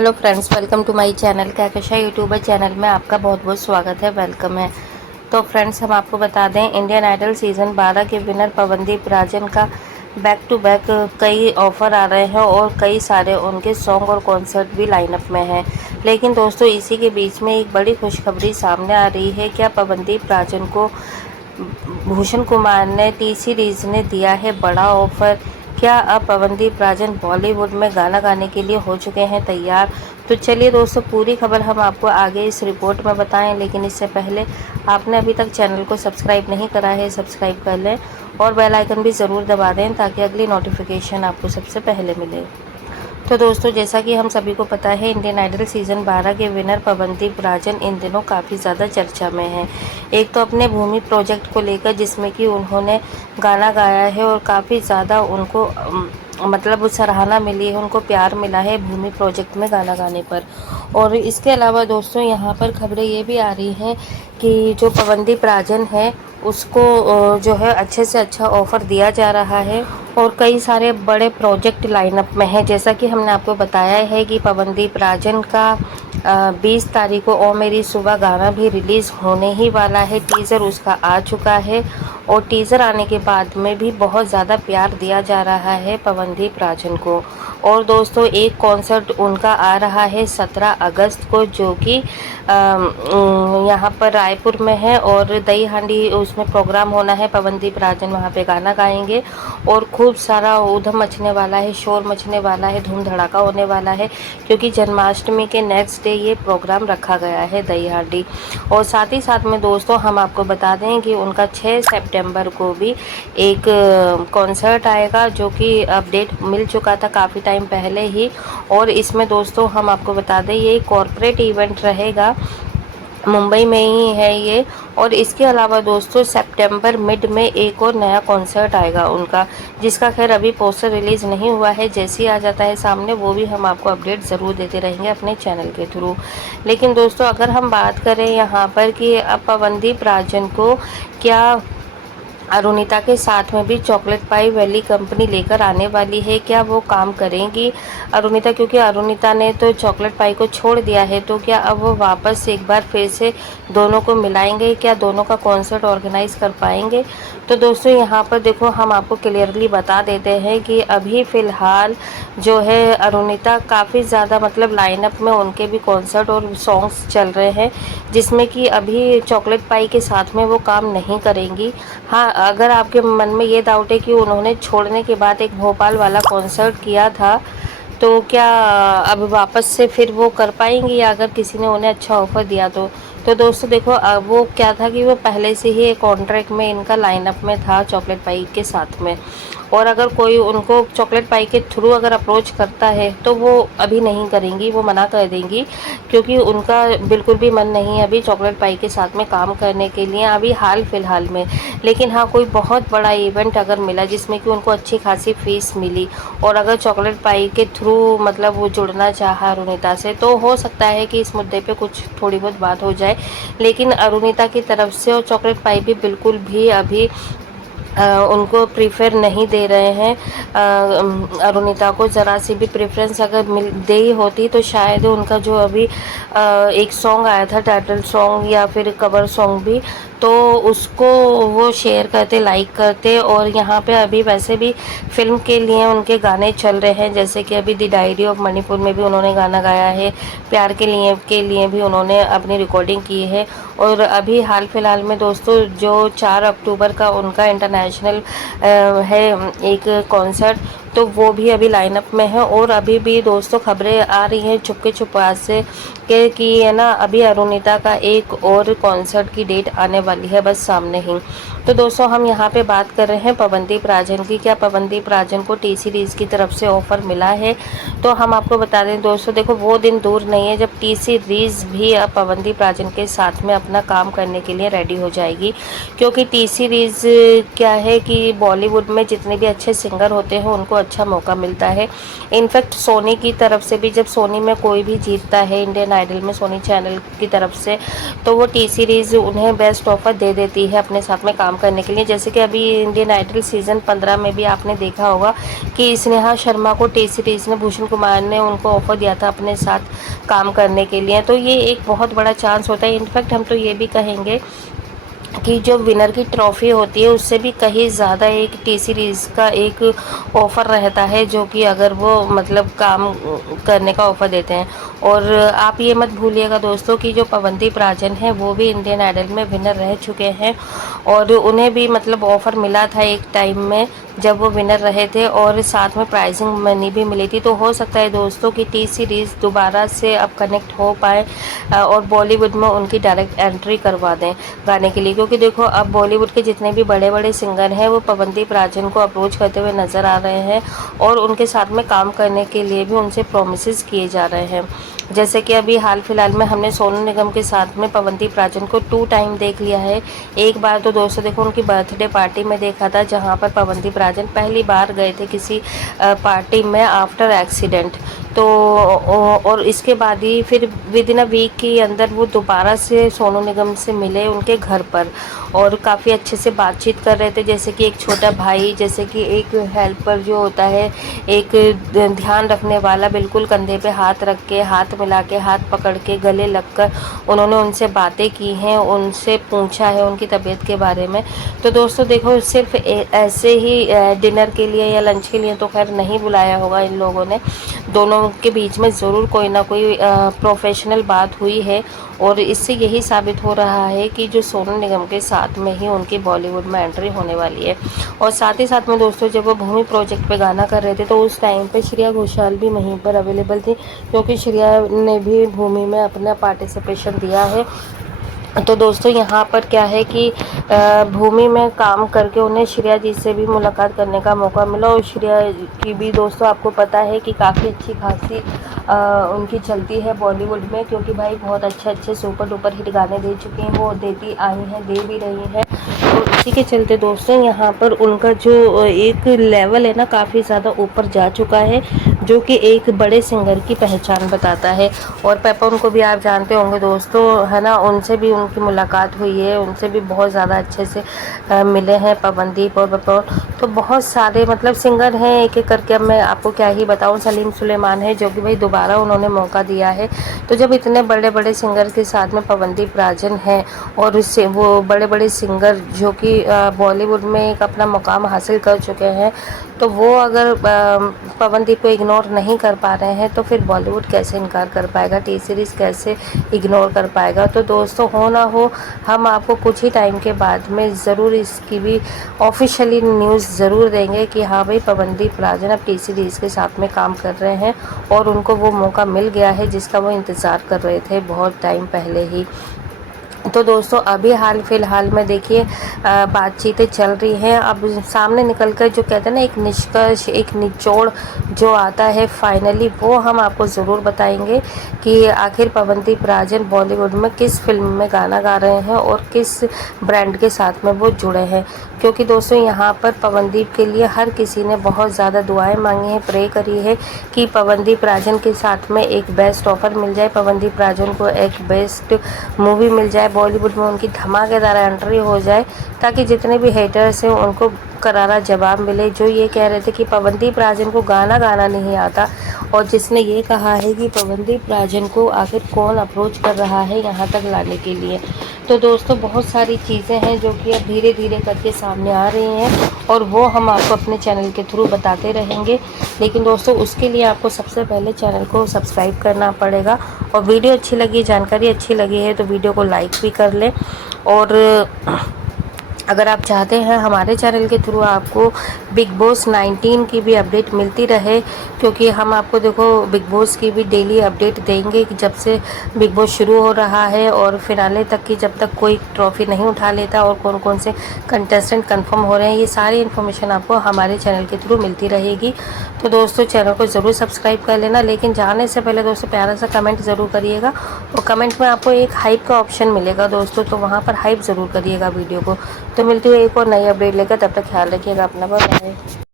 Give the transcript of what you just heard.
Hello friends, welcome to my channel Kahkasha YouTuber channel में आपका बहुत बहुत स्वागत है, वेलकम है। तो फ्रेंड्स, हम आपको बता दें, इंडियन आइडल सीज़न 12 के विनर पवनदीप राजन का बैक टू बैक कई ऑफ़र आ रहे हैं और कई सारे उनके सॉन्ग और कॉन्सर्ट भी लाइनअप में हैं। लेकिन दोस्तों, इसी के बीच में एक बड़ी खुशखबरी सामने आ रही है। क्या पवनदीप राजन को भूषण कुमार ने टी सीरीज़ ने दिया है बड़ा ऑफ़र? क्या अब पवनदीप राजन बॉलीवुड में गाना गाने के लिए हो चुके हैं तैयार? तो चलिए दोस्तों, पूरी खबर हम आपको आगे इस रिपोर्ट में बताएं, लेकिन इससे पहले आपने अभी तक चैनल को सब्सक्राइब नहीं करा है, सब्सक्राइब कर लें और बेल आइकन भी ज़रूर दबा दें ताकि अगली नोटिफिकेशन आपको सबसे पहले मिले। तो दोस्तों, जैसा कि हम सभी को पता है, इंडियन आइडल सीज़न 12 के विनर पवनदीप राजन इन दिनों काफ़ी ज़्यादा चर्चा में हैं। एक तो अपने भूमि प्रोजेक्ट को लेकर, जिसमें कि उन्होंने गाना गाया है और काफ़ी ज़्यादा उनको मतलब सराहना मिली है, उनको प्यार मिला है भूमि प्रोजेक्ट में गाना गाने पर। और इसके अलावा दोस्तों, यहाँ पर खबरें ये भी आ रही हैं कि जो पवनदीप राजन है उसको जो है अच्छे से अच्छा ऑफ़र दिया जा रहा है और कई सारे बड़े प्रोजेक्ट लाइनअप में है। जैसा कि हमने आपको बताया है कि पवनदीप राजन का 20 तारीख को ओ मेरी सुबह गाना भी रिलीज़ होने ही वाला है। टीज़र उसका आ चुका है और टीज़र आने के बाद में भी बहुत ज़्यादा प्यार दिया जा रहा है पवनदीप राजन को। और दोस्तों, एक कॉन्सर्ट उनका आ रहा है 17 अगस्त को, जो कि यहाँ पर रायपुर में है और दही हांडी उसमें प्रोग्राम होना है। पवनदीप राजन वहाँ पे गाना गाएंगे और खूब सारा ऊधम मचने वाला है, शोर मचने वाला है, धूम धड़ाका होने वाला है, क्योंकि जन्माष्टमी के नेक्स्ट डे ये प्रोग्राम रखा गया है दही हांडी। और साथ ही साथ में दोस्तों, हम आपको बता दें कि उनका 6 सितंबर को भी एक कॉन्सर्ट आएगा, जो कि अपडेट मिल चुका था काफ़ी टाइम पहले ही। और इसमें दोस्तों, हम आपको बता दें, ये कॉरपोरेट इवेंट रहेगा, मुंबई में ही है ये। और इसके अलावा दोस्तों, सितंबर मिड में एक और नया कॉन्सर्ट आएगा उनका, जिसका खैर अभी पोस्टर रिलीज़ नहीं हुआ है। जैसे ही आ जाता है सामने, वो भी हम आपको अपडेट ज़रूर देते रहेंगे अपने चैनल के थ्रू। लेकिन दोस्तों, अगर हम बात करें यहाँ पर कि अब पवनदीप राजन को क्या अरुणिता के साथ में भी चॉकलेट पाई वैली कंपनी लेकर आने वाली है, क्या वो काम करेंगी अरुणिता? क्योंकि अरुणिता ने तो चॉकलेट पाई को छोड़ दिया है, तो क्या अब वो वापस एक बार फिर से दोनों को मिलाएंगे? क्या दोनों का कॉन्सर्ट ऑर्गेनाइज कर पाएंगे? तो दोस्तों, यहाँ पर देखो, हम आपको क्लियरली बता देते हैं कि अभी फ़िलहाल जो है अरुणिता काफ़ी ज़्यादा मतलब लाइनअप में उनके भी कॉन्सर्ट और सॉन्ग्स चल रहे हैं, जिसमें कि अभी चॉकलेट पाई के साथ में वो काम नहीं करेंगी। हाँ, अगर आपके मन में ये डाउट है कि उन्होंने छोड़ने के बाद एक भोपाल वाला कॉन्सर्ट किया था, तो क्या अब वापस से फिर वो कर पाएंगी, या अगर किसी ने उन्हें अच्छा ऑफ़र दिया तो दोस्तों देखो, वो क्या था कि वो पहले से ही एक कॉन्ट्रैक्ट में इनका लाइनअप में था चॉकलेट पाई के साथ में। और अगर कोई उनको चॉकलेट पाई के थ्रू अगर अप्रोच करता है, तो वो अभी नहीं करेंगी, वो मना कर देंगी, क्योंकि उनका बिल्कुल भी मन नहीं है अभी चॉकलेट पाई के साथ में काम करने के लिए अभी हाल फिलहाल में। लेकिन हाँ, कोई बहुत बड़ा इवेंट अगर मिला जिसमें कि उनको अच्छी खासी फीस मिली, और अगर चॉकलेट पाई के थ्रू मतलब वो जुड़ना चाहा अरुणिता से, तो हो सकता है कि इस मुद्दे पे कुछ थोड़ी बहुत बात हो जाए। लेकिन अरुणिता की तरफ से और चॉकलेट पाई भी बिल्कुल भी अभी उनको प्रीफर नहीं दे रहे हैं। अरुणिता को ज़रा सी भी प्रेफरेंस अगर मिल दे ही होती, तो शायद उनका जो अभी एक सॉन्ग आया था, टाइटल सॉन्ग या फिर कवर सॉन्ग भी, तो उसको वो शेयर करते, लाइक करते। और यहाँ पे अभी वैसे भी फिल्म के लिए उनके गाने चल रहे हैं, जैसे कि अभी द डायरी ऑफ मणिपुर में भी उन्होंने गाना गाया है, प्यार के लिए भी उन्होंने अपनी रिकॉर्डिंग की है। और अभी हाल फिलहाल में दोस्तों, जो 4 अक्टूबर का उनका इंटरनेशनल है एक कॉन्सर्ट, तो वो भी अभी लाइनअप में है। और अभी भी दोस्तों खबरें आ रही हैं छुपके छुपा से कि है ना, अभी अरुणिता का एक और कॉन्सर्ट की डेट आने वाली है बस सामने ही। तो दोस्तों, हम यहाँ पे बात कर रहे हैं पवनदीप राजन की। क्या पवनदीप राजन को टी सीरीज़ की तरफ से ऑफ़र मिला है? तो हम आपको बता दें दोस्तों, देखो, वो दिन दूर नहीं है जब टी सीरीज़ भी अब पवनदीप राजन के साथ में अपना काम करने के लिए रेडी हो जाएगी। क्योंकि टी सीरीज़ क्या है कि बॉलीवुड में जितने भी अच्छे सिंगर होते हैं उनको अच्छा मौका मिलता है। इनफैक्ट सोनी की तरफ से भी, जब सोनी में कोई भी जीतता है इंडियन आइडल में सोनी चैनल की तरफ से, तो वो टी सीरीज़ उन्हें बेस्ट ऑफर दे देती है अपने साथ में काम करने के लिए। जैसे कि अभी इंडियन आइडल सीज़न 15 में भी आपने देखा होगा कि स्नेहा शर्मा को टी सीरीज़ ने, भूषण कुमार ने उनको ऑफ़र दिया था अपने साथ काम करने के लिए। तो ये एक बहुत बड़ा चांस होता है। इनफैक्ट हम तो ये भी कहेंगे कि जो विनर की ट्रॉफ़ी होती है उससे भी कहीं ज़्यादा एक टी सीरीज़ का एक ऑफ़र रहता है, जो कि अगर वो मतलब काम करने का ऑफ़र देते हैं। और आप ये मत भूलिएगा दोस्तों कि जो पवनदीप राजन है वो भी इंडियन आइडल में विनर रह चुके हैं, और उन्हें भी मतलब ऑफ़र मिला था एक टाइम में जब वो विनर रहे थे, और साथ में प्राइजिंग मनी भी मिली थी। तो हो सकता है दोस्तों कि टी सीरीज़ दोबारा से अब कनेक्ट हो पाए और बॉलीवुड में उनकी डायरेक्ट एंट्री करवा दें गाने के लिए। क्योंकि देखो अब बॉलीवुड के जितने भी बड़े बड़े सिंगर हैं वो पवनदीप राजन को अप्रोच करते हुए नज़र आ रहे हैं, और उनके साथ में काम करने के लिए भी उनसे प्रोमिसेस किए जा रहे हैं। जैसे कि अभी हाल फिलहाल में हमने सोनू निगम के साथ में पवनदीप राजन को 2 टाइम देख लिया है। एक बार तो दोस्तों देखो उनकी बर्थडे पार्टी में देखा था, जहां पर पवनदीप राजन पहली बार गए थे किसी पार्टी में आफ्टर एक्सीडेंट। तो और इसके बाद ही फिर विद इन अ वीक के अंदर वो दोबारा से सोनू निगम से मिले उनके घर पर, और काफ़ी अच्छे से बातचीत कर रहे थे, जैसे कि एक छोटा भाई, जैसे कि एक हेल्पर जो होता है, एक ध्यान रखने वाला, बिल्कुल कंधे पे हाथ रख के, हाथ मिला के, हाथ पकड़ के, गले लगकर उन्होंने उनसे बातें की हैं, उनसे पूछा है उनकी तबीयत के बारे में। तो दोस्तों देखो सिर्फ ऐसे ही डिनर के लिए या लंच के लिए तो खैर नहीं बुलाया होगा इन लोगों ने, दोनों के बीच में ज़रूर कोई ना कोई प्रोफेशनल बात हुई है, और इससे यही साबित हो रहा है कि जो सोनू निगम के साथ में ही उनकी बॉलीवुड में एंट्री होने वाली है। और साथ ही साथ में दोस्तों जब वो भूमि प्रोजेक्ट पे गाना कर रहे थे तो उस टाइम पे श्रेया घोषाल भी वहीं पर अवेलेबल थी, क्योंकि श्रेया ने भी भूमि में अपना पार्टिसिपेशन दिया है। तो दोस्तों यहाँ पर क्या है कि भूमि में काम करके उन्हें श्रेया जी से भी मुलाकात करने का मौका मिला, और श्रेया की भी दोस्तों आपको पता है कि काफ़ी अच्छी खासी उनकी चलती है बॉलीवुड में, क्योंकि भाई बहुत अच्छे अच्छे सुपर डुपर हिट गाने दे चुके हैं, वो देती आई हैं, दे भी रही हैं। तो इसी के चलते दोस्तों यहाँ पर उनका जो एक लेवल है ना काफ़ी ज़्यादा ऊपर जा चुका है, जो कि एक बड़े सिंगर की पहचान बताता है। और पेपन को भी आप जानते होंगे दोस्तों, है ना, उनसे भी उनकी मुलाकात हुई है, उनसे भी बहुत ज़्यादा अच्छे से मिले हैं पवनदीप और पेपन। तो बहुत सारे मतलब सिंगर हैं, एक एक करके अब मैं आपको क्या ही बताऊं। सलीम सुलेमान है जो कि भाई दोबारा उन्होंने मौका दिया है। तो जब इतने बड़े बड़े सिंगर के साथ में पवनदीप राजन हैं, और उससे वो बड़े बड़े सिंगर जो कि बॉलीवुड में एक अपना मुकाम हासिल कर चुके हैं, तो वो अगर पवनदीप को इग्नोर नहीं कर पा रहे हैं तो फिर बॉलीवुड कैसे इनकार कर पाएगा, टी सीरीज़ कैसे इग्नोर कर पाएगा। तो दोस्तों हो ना हो हम आपको कुछ ही टाइम के बाद में ज़रूर इसकी भी ऑफिशियली न्यूज़ ज़रूर देंगे कि हाँ भाई पवनदीप राजन अब टी सीरीज़ के साथ में काम कर रहे हैं, और उनको वो मौका मिल गया है जिसका वो इंतज़ार कर रहे थे बहुत टाइम पहले ही। तो दोस्तों अभी हाल फिलहाल में देखिए बातचीतें चल रही हैं। अब सामने निकलकर जो कहते हैं ना एक निष्कर्ष, एक निचोड़ जो आता है फाइनली, वो हम आपको ज़रूर बताएंगे कि आखिर पवनदीप राजन बॉलीवुड में किस फिल्म में गाना गा रहे हैं और किस ब्रांड के साथ में वो जुड़े हैं। क्योंकि दोस्तों यहाँ पर पवनदीप के लिए हर किसी ने बहुत ज़्यादा दुआएं मांगी हैं, प्रे करी है कि पवनदीप राजन के साथ में एक बेस्ट ऑफर मिल जाए, पवनदीप राजन को एक बेस्ट मूवी मिल जाए, बॉलीवुड में उनकी धमाकेदार एंट्री हो जाए, ताकि जितने भी हेटर्स हैं उनको करारा जवाब मिले, जो ये कह रहे थे कि पवनदीप राजन को गाना गाना नहीं आता, और जिसने ये कहा है कि पवनदीप राजन को आखिर कौन अप्रोच कर रहा है यहाँ तक लाने के लिए। तो दोस्तों बहुत सारी चीज़ें हैं जो कि अब धीरे धीरे करके सामने आ रही हैं, और वो हम आपको अपने चैनल के थ्रू बताते रहेंगे। लेकिन दोस्तों उसके लिए आपको सबसे पहले चैनल को सब्सक्राइब करना पड़ेगा, और वीडियो अच्छी लगी, जानकारी अच्छी लगी है तो वीडियो को लाइक भी कर लें। और अगर आप चाहते हैं हमारे चैनल के थ्रू आपको बिग बॉस 19 की भी अपडेट मिलती रहे, क्योंकि हम आपको देखो बिग बॉस की भी डेली अपडेट देंगे कि जब से बिग बॉस शुरू हो रहा है और फिनाले तक की, जब तक कोई ट्रॉफी नहीं उठा लेता और कौन कौन से कंटेस्टेंट कंफर्म हो रहे हैं, ये सारी इन्फॉर्मेशन आपको हमारे चैनल के थ्रू मिलती रहेगी। तो दोस्तों चैनल को ज़रूर सब्सक्राइब कर लेना, लेकिन जाने से पहले दोस्तों प्यारा सा कमेंट ज़रूर करिएगा, और कमेंट में आपको एक हाइप का ऑप्शन मिलेगा दोस्तों, तो वहाँ पर हाइप ज़रूर करिएगा वीडियो को। तो मिलती है एक और नई अपडेट लेकर, तब तक ख्याल रखिएगा अपना, बाय बाय।